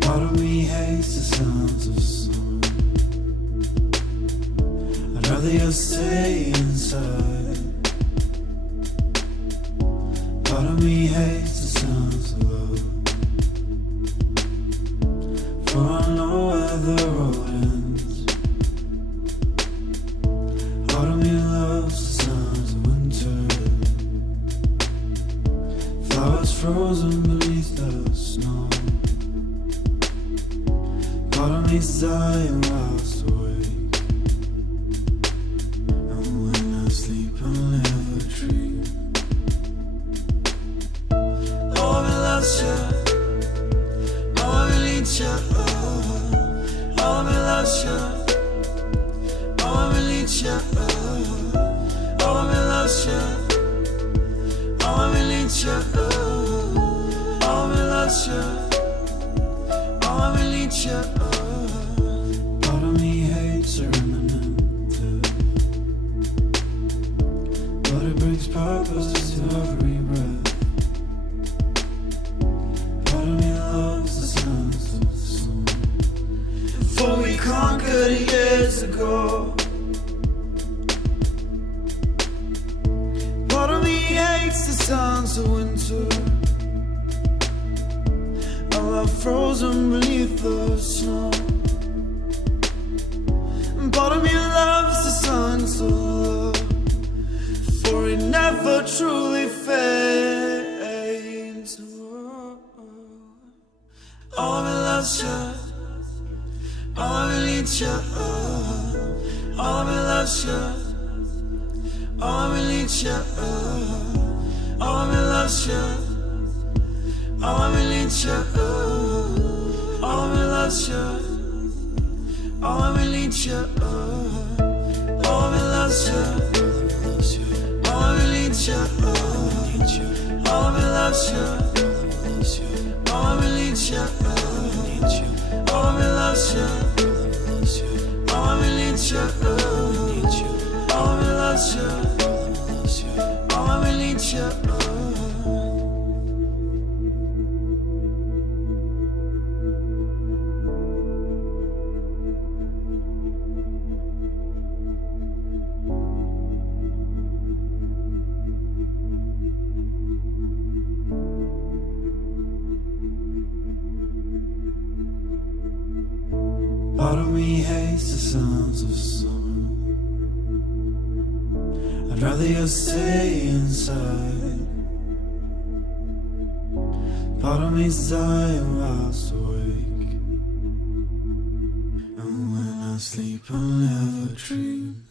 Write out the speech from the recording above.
Part of me hates the sounds of summer. I'd rather just stay inside. Part of me hates the sounds of love, for I know where the road ends. Part of me loves the sounds of winter, flowers frozen beneath the snow. Part of me's dying whilst awake, and when I sleep I'll never dream. Oh, I loves you, oh, I need you, oh, I loves you, oh, I need you, oh, I loves you, oh, I need you, oh, I loves you, oh, I need you. Part of me hates a remnant, but it brings purpose to every breath. Part of me loves the sounds of the sun, for we conquered years ago. Part of me hates the sounds of winter, our love frozen beneath the snow. Part of me loves the songs of love, for it never truly fades. Oh, I loves you, oh, I need you, oh, I loves you, oh, I need you, oh, I loves you, oh, I need you, oh, I loves you. Oh, I need you, oh, I loves you, oh, I need you, oh, I loves you, oh, I need you, oh, I loves you, oh, I need you, oh, I loves you, oh, I need you, Part of me hates the sounds of summer. I'd rather just stay inside. Part of me's dying whilst awake, and when I sleep I'll never dream.